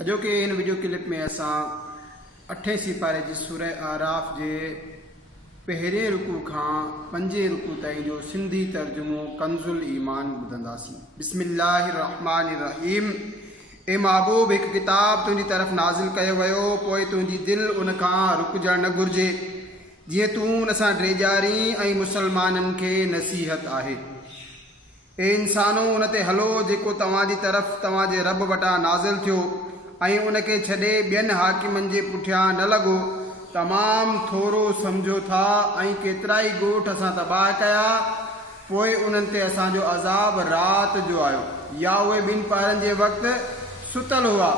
अॼोके इन video clip में असां 8 सिपारे जी सूरह आराफ जे पहिरें रुकू खां 5 रुकू ताईं जो सिंधी तर्जुमो कंजुल ईमान ॿुधंदासीं। बिस्मिल्लाहिर्रहमानिर्रहीम। ए महबूब, हिकु किताब तुंहिंजी तरफ़ नाज़िल कयो वियो, पोइ तुंहिंजी दिलि उन खां रुकजणु न घुरिजे, जीअं तूं उन सां ड्रेजारी ऐं मुसलमाननि खे नसीहत आहे। ए इंसानो, उन ते हलो जेको तव्हांजी तरफ़ तव्हांजे रब वटां नाज़िल थियो ऐं उनखे छॾे ॿियनि हाकिमनि जे पुठियां न लॻो। तमामु थोरो सम्झो था ऐं केतिरा ई ॻोठ असां तबाह कया, पोइ उन्हनि ते असांजो अज़ाब राति जो आयो, या उहे ॿिनि पहरनि जे वक़्तु सुतल हुआ,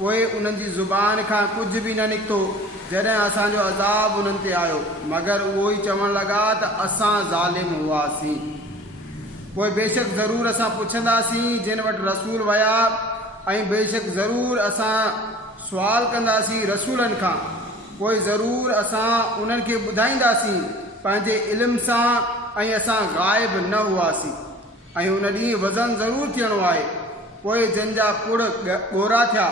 पोइ उन्हनि जी ज़ुबान खां कुझु बि न निकितो जॾहिं असांजो अज़ाब उन्हनि ते आयो, मगर उहो ई चवणु लॻा त असां ज़ालिम हुआसीं। पोइ बेशक ज़रूरु असां पुछंदासीं जिन वटि रसूल विया, ऐं बेशक ज़रूरु असां सुवाल कंदासीं रसूलनि खां, पोइ ज़रूरु असां उन्हनि खे ॿुधाईंदासीं पंहिंजे इल्म सां, ऐं असां ग़ाइब न हुआसीं। ऐं उन ॾींहुं वज़न ज़रूरु थियणो आहे, पोइ जिन जा पुड़ ॻोरा थिया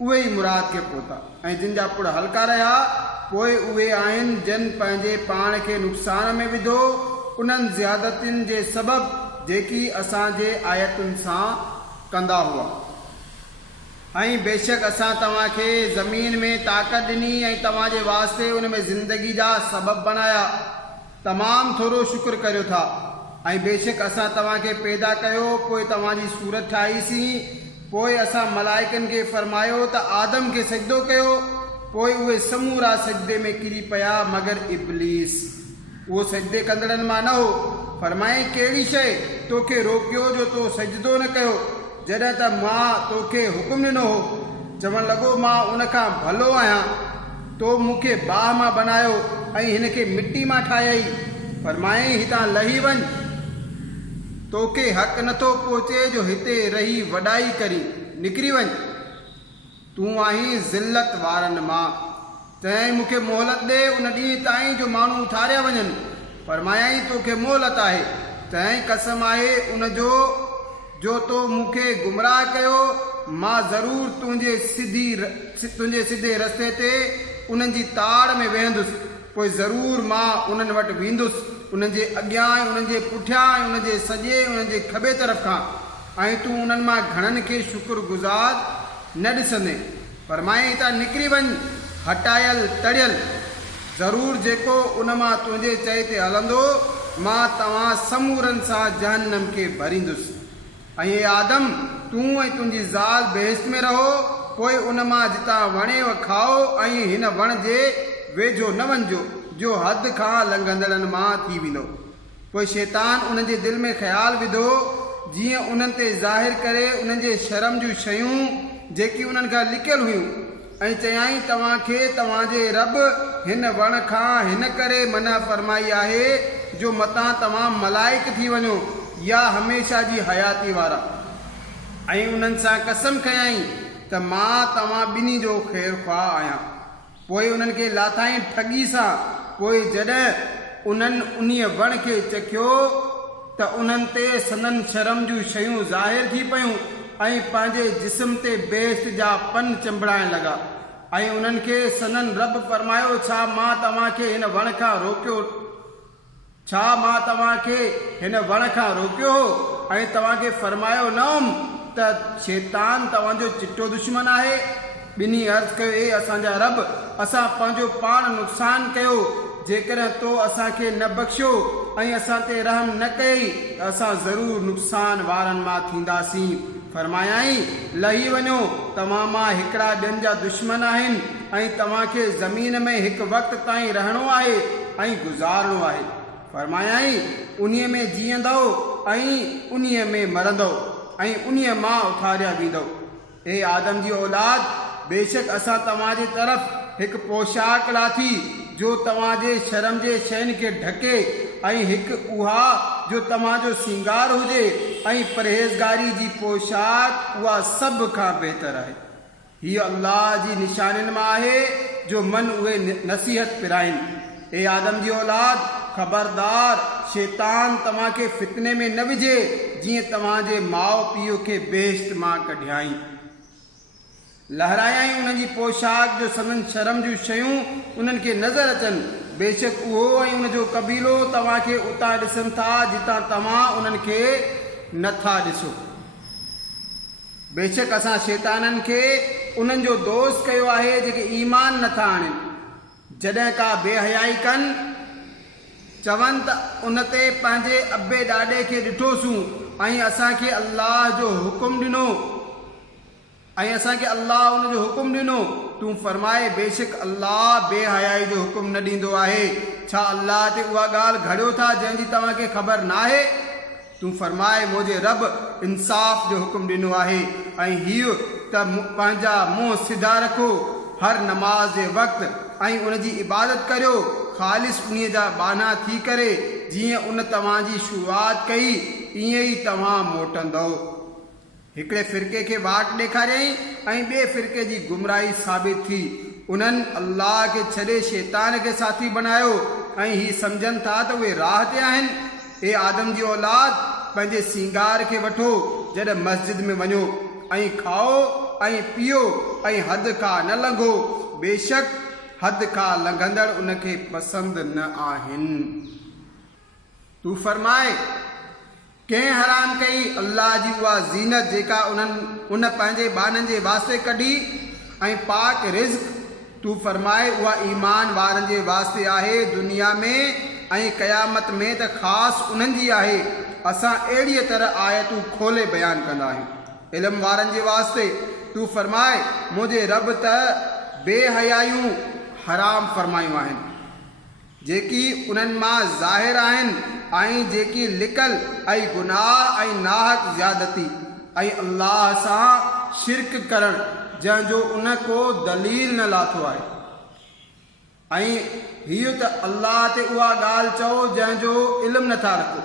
उहे ई मुराद खे पहुता, ऐं जिन जा पुड़ हल्का रहिया पोइ उहे आहिनि जिन पंहिंजे पाण खे नुक़सान में विधो उन्हनि ज़ियादतियुनि जे सबबु जेकी असांजे आयतुनि सां कंदा हुआ। ऐं बेशक असां तव्हांखे ज़मीन में ताक़त ॾिनी ऐं तव्हांजे वास्ते उन में ज़िंदगी जा सबब बनाया, तमामु थोरो शुक्र करियो था। ऐं बेशक असां तव्हांखे पैदा कयो, पोइ तव्हांजी सूरत ठाहीसीं, पोइ असां मलाइकनि खे फरमायो त आदम खे सजदो कयो, पोइ उहे समूरा सजदे में किरी पिया मगर इब्लीस उहो सजदे कंदड़नि मां न हो। फरमाई, कहिड़ी शइ तोखे रोकियो जो तो सजदो न कयो, जॾहिं त मां तोखे हुकुम ॾिनो हो। चवणु लॻो, मां उन खां भलो आहियां, तो मूंखे बाह मां बनायो ऐं हिन खे मिटी मां ठाहियई। फरमाई, हितां लही वञ, तोखे हक़ नथो पहुचे जो हिते रही वॾाई करी, निकिरी वञ, तूं आहीं ज़िल्लत वारनि मां। चयाईं, मूंखे मोहलत ॾे उन ॾींहुं ताईं जो माण्हू उथारिया वञनि। फरमायाई, तोखे मोहलत आहे। चयाईं, कसम आहे उन जो तो मूंखे गुमराह कयो, मां ज़रूरु तुंहिंजे सिधे रस्ते ते उन्हनि जी ताड़ में वेहंदुसि, पोइ ज़रूरु मां उन्हनि वटि वेंदुसि, उन्हनि जे अॻियां ऐं उन्हनि जे पुठियां ऐं उन्हनि जे सॼे उन्हनि जे खॿे तरफ़ खां, ऐं तूं उन्हनि मां घणनि खे शुक्रगुज़ार न ॾिसंदे। फरमाए, हितां निकिरी वञ, हटायल तड़ियल, ज़रूरु जेको उन मां तुंहिंजे चए ते हलंदो, मां तव्हां समूरनि सां जहन्नम खे भरींदुसि। ऐं आदम, तूं ऐं तुंहिंजी ज़ाल बेहिस्त में रहो, पोइ उन मां जितां वणेव खाओ, ऐं हिन वण जे वेझो न वञिजो जो हद खां लंघंदड़नि मां थी वेंदो। पोइ शैतान उन्हनि जे दिलि में ख़्यालु विधो जीअं उन्हनि ते ज़ाहिर करे उन्हनि जे शर्म जूं शयूं जेकी उन्हनि खां लिकियल हुयूं, ऐं चयाईं, तव्हांखे तव्हांजे रब हिन वण खां हिन करे मना फरमाई आहे जो मतां तव्हां मलाइक थी वञो या हमेशा जी हयाती वारा। ऐं उन्हनि सां कसम खयाईं त मां तव्हां ॿिन्ही जो ख़ैर ख़्वाह आहियां। पोइ उन्हनि खे लाथाईं ठगी सां। पोइ जॾहिं उन्हनि उन्हीअ वण खे चखियो त उन्हनि ते सनन शर्म जूं शयूं ज़ाहिर थी पियूं ऐं पंहिंजे जिस्म ते बेहिस्त जा पन चंबड़ाइण लॻा। ऐं उन्हनि खे सनन रब फरमायो, छा मां तव्हांखे हिन वण खां रोकियो हो ऐं तव्हांखे फरमायो न हुम त शैतान तव्हांजो चिट्टो दुश्मन आहे? ॿिन्ही अर्ज़ कयो, ए असांजा रब, असां पंहिंजो पाण नुक़सान कयो, जेकॾहिं तो असांखे न बख़्शियो ऐं असां ते रहम न कई त असां ज़रूरु नुक़सान वारनि मां थींदासीं। फरमायाई, लही वञो, तव्हां मां हिकिड़ा ॿियनि जा दुश्मन आहिनि, ऐं तव्हांखे ज़मीन में हिकु वक़्त ताईं रहणो आहे ऐं गुज़ारणो आहे। फरमायाई, उन्हीअ में जीअंदव ऐं उन्हीअ में मरंदव ऐं उन्हीअ मां उथारिया वेंदव। ए आदम जी औलाद, बेशक असां तव्हांजे तरफ़ हिकु पोशाक लाथी जो तव्हांजे शर्म जे शयुनि खे ढके, ऐं हिकु उहा जो तव्हांजो सिंगार हुजे, ऐं परहेज़गारी जी पोशाक उहा सभ खां बहितर आहे। हीअ अल्लाह जी निशानियुनि मां आहे जो मन उहे नसीहत पिराइनि। ए आदम जी औलाद, ख़बरदार, शैतान तव्हांखे फितने में न विझे जीअं तव्हांजे माउ पीउ खे बेहिश्त मां कढियाई। लहरायाई उन्हनि जी पोशाक जो सनन शर्म जूं शयूं उन्हनि खे नज़र अचनि। बेशक उहो ऐं उनजो कबीलो तव्हांखे उतां ॾिसनि था जितां तव्हां उन्हनि खे नथा ॾिसो। बेशक असां शैताननि खे उन्हनि जो दोस्त कयो आहे जेके ईमान नथा आणनि। जॾहिं का बेहयाई कनि चवनि त उन ते पंहिंजे अबे ॾाॾे खे ॾिठोसीं ऐं असांखे अल्लाह जो हुकुम ॾिनो ऐं असांखे अल्लाह उनजो हुकुम ॾिनो। तूं फरमाए बेशक अल्लाह बेहयाई जो हुकुम न ॾींदो आहे। छा अल्लाह ते उहा ॻाल्हि घड़ियो था जंहिंजी तव्हांखे ख़बर न आहे? तूं फरमाए मुंहिंजे रब इंसाफ़ जो हुकुम ॾिनो आहे ऐं हीउ त पंहिंजा मुंहं सिधा रखो हर नमाज़ जे वक़्तु ऐं उनजी इबादत करियो ख़ालिस उन्हीअ जा बाना थी करे। जीअं उन तव्हांजी शुरूआत कई ईअं ई तव्हां मोटंदव। हिकिड़े फ़िरके खे वाट ॾेखारियईं ऐं ॿिए फ़िरके जी गुमराही साबित थी। उन्हनि अल्लाह खे छॾे शैतान खे साथी बनायो ऐं हीअ सम्झनि था त उहे राह ते आहिनि। हे आदम जी औलाद पंहिंजे सींगार खे वठो जॾहिं मस्जिद में वञो ऐं खाओ ऐं पीओ ऐं हद खां न लंघो। बेशक हद खां लंघंदड़ उनखे पसंदि न आहिनि। तूं फरमाए कंहिं हराम कई अल्लाह जी उहा ज़ीनत जेका उन पंहिंजे बाननि जे वास्ते कढी ऐं पाक रिज़्क़। तूं फरमाए उहा ईमान वारनि जे वास्ते आहे दुनिया में ऐं क़यामत में त ख़ासि उन्हनि जी आहे। असां अहिड़ीअ तरह आयतूं खोले बयानु कंदा आहियूं इल्म वारनि जे वास्ते। तूं फरमाए मुंहिंजे रब त बेहयायूं हराम फरमायूं आहिनि जेकी उन्हनि मां ज़ाहिर आहिनि ऐं जेकी लिकल ऐं गुनाह ऐं नाहक ज़्यादती ऐं अल्लाह सां शिरक करणु जंहिंजो उन को दलील न लाथो आहे। ऐं हीअ त अल्लाह ते उहा ॻाल्हि चओ जंहिंजो इल्मु नथा रखो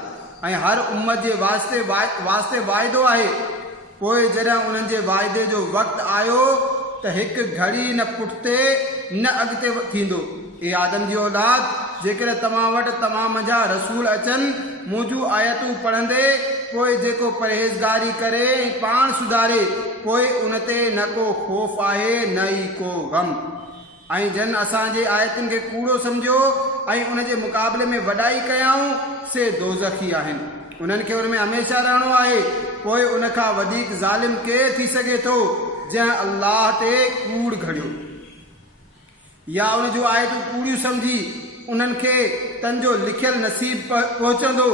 ऐं हर उम्मत जे वास्ते वाइदो आहे। पोइ जॾहिं उन्हनि जे वाइदे जो वक़्तु आयो त हिकु घड़ी न पुठिते न अॻिते थींदो। ए आदम जी औलाद जेकॾहिं तव्हां वटि तव्हां मंझा रसूल अचनि मुंहिंजूं आयतूं पढ़ंदे पोइ जेको परहेज़गारी करे ऐं पाण सुधारे पोइ उन ते न को ख़ौफ़ आहे न ई को ग़म। ऐं जन असांजे आयतुनि खे कूड़ो सम्झो ऐं उन जे मुक़ाबले में वॾाई कयाऊं से दोज़खी आहिनि। उन्हनि खे उन में हमेशह रहणो आहे। पोइ उन खां वधीक ज़ालिम केरु थी सघे थो जंहिं अल्लाह ते कूड़ घड़ियो या उन जूं आयतूं कूड़ियूं सम्झी उन्हनि खे तंहिंजो लिखियल नसीब पहुचंदो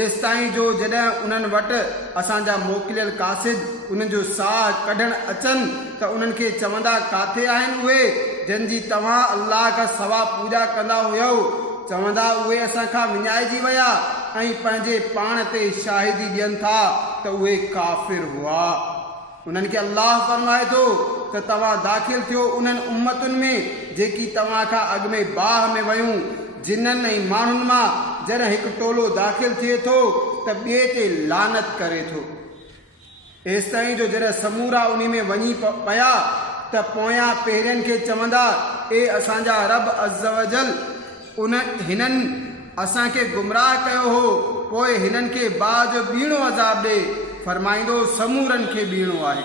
एसि ताईं जो जॾहिं उन्हनि वटि असांजा मोकिलियल कासिद उन्हनि जो साह कढणु अचनि त उन्हनि खे चवंदा काथे आहिनि उहे जंहिंजी तव्हां अल्लाह खां सवा पूॼा कंदा हुयो? चवंदा उहे असां खां विञाइजी विया ऐं पंहिंजे पाण ते शाहिदी ॾियनि था त उहे काफ़िर हुआ। उन्हनि खे अल्लाह फरमाए थो त तव्हां दाख़िल थियो उन्हनि उम्मतुनि में जेकी तव्हां खां अॻु में बाह में वयूं जिन्हनि ऐं माण्हुनि मां। जॾहिं हिकु टोलो दाख़िल थिए थो त ॿिए ते लानत करे थो एसि ताईं जो जॾहिं समूरा उन में वञी पिया त पोयां पहिरियनि खे चवंदा ए असांजा रब अज़्ज़ वजल हिननि असांखे गुमराह कयो हो पोइ हिननि खे बाद जो ॿीणो अज़ाब ॾे। फरमाईंदो समूरनि खे ॿीणो आहे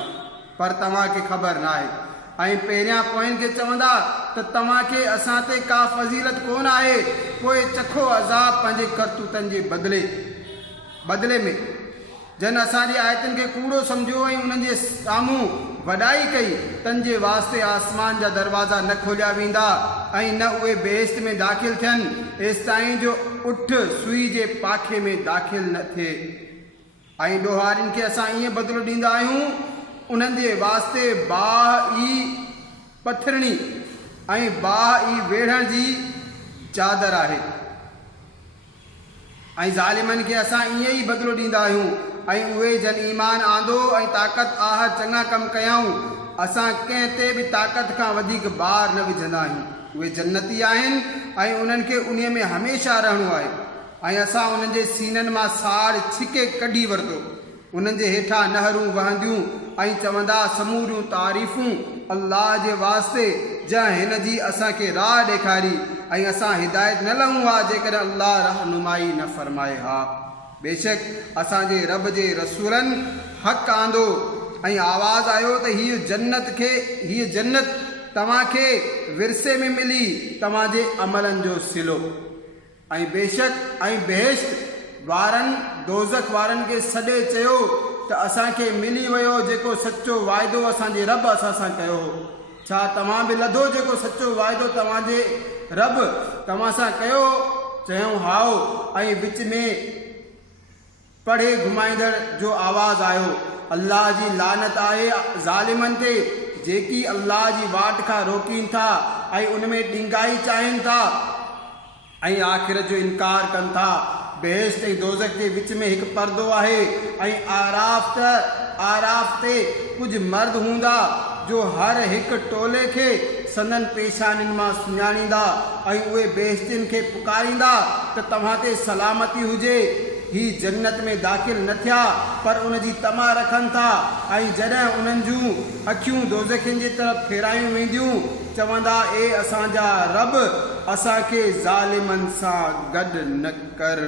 पर तव्हांखे ख़बर न आहे। ऐं पहिरियां पोयनि खे चवंदा त तव्हांखे असां ते का फज़ीलत कोन आहे पोइ चखो अज़ाब पंहिंजे करतूतनि जे बदिले में। जन असांजी आयतुनि खे कूड़ो सम्झो ऐं उन्हनि जे साम्हूं वॾाई कई तंहिंजे वास्ते आसमान जा दरवाज़ा न खोलिया वेंदा ऐं न उहे बेहिश्त में दाख़िल थियनि एसि ताईं जो उठ सुई जे पाखे में दाख़िल न थिए। ऐं ॾोहारियुनि खे असां ईअं बदिलो ॾींदा आहियूं उन्हनि जे वास्ते बाह ई पथरणी ऐं बाह ई वेढ़ण जी चादर आहे। ऐं ज़ालिमनि खे असां ईअं ई बदिलो ॾींदा आहियूं ऐं उहे जन ईमान आंदो ऐं ताक़त आह चङा कमु कयाऊं असां कंहिं ते बि ताक़त खां वधीक बार न विझंदा आहियूं। उहे जन्नती आहिनि ऐं उन्हनि खे उन में हमेशह रहणो आहे। ऐं असां उन्हनि जे सीननि मां साड़ छिके कढी वरितो उन्हनि जे हेठां नहरूं वहंदियूं ऐं चवंदा समूरियूं तारीफ़ूं अल्लाह जे वास्ते जंहिं हिन जी असांखे राह ॾेखारी ऐं असां हिदायत न लहूं हा जेकॾहिं अल्लाह रहनुमाई न फरमाए हा। बेशक असांजे रब जे रसूलनि हक़ आंदो ऐं आवाज़ आयो त हीअ जन्नत तव्हांखे विरसे में मिली तव्हांजे अमलनि जो सिलो। ऐं बेशक ऐं बेहिश्त वारनि दोज़ख वारनि खे सॾे चयो त असांखे मिली वियो जेको सचो वाइदो असांजे रब असां सां कयो हो। छा तव्हां बि लधो जेको सचो वाइदो तव्हांजे रब तव्हां सां कयो? चयूं हाओ। ऐं विच में पढ़े घुमाईंदड़ जो आवाज़ आयो, अल्लाह जी लानत आहे ज़ालिमनि ते जेकी अल्लाह जी वाट खां रोकीनि था ऐं उन में ॾिंगाई चाहिनि था ऐं आख़िरत जो इनकार कनि था। बेहिश्त ऐं दोज़ख जे विच में हिकु पर्दो आहे ऐं आराफ़ ते कुझु मर्द हूंदा जो हर हिकु टोले खे संदन पेशानियुनि मां सुञाणींदा ऐं उहे बेहिश्तियुनि खे पुकारींदा त तव्हां ते सलामती हुजे। ही जन्नत में दाख़िल न थिया पर उन जी तमा रखनि था ऐं जॾहिं उन्हनि जूं अखियूं दोज़खियुनि जे तरफ़ फेरायूं वेंदियूं चवंदा, ए असांजा रब असांखे ज़ालिमनि सां गॾु न कर।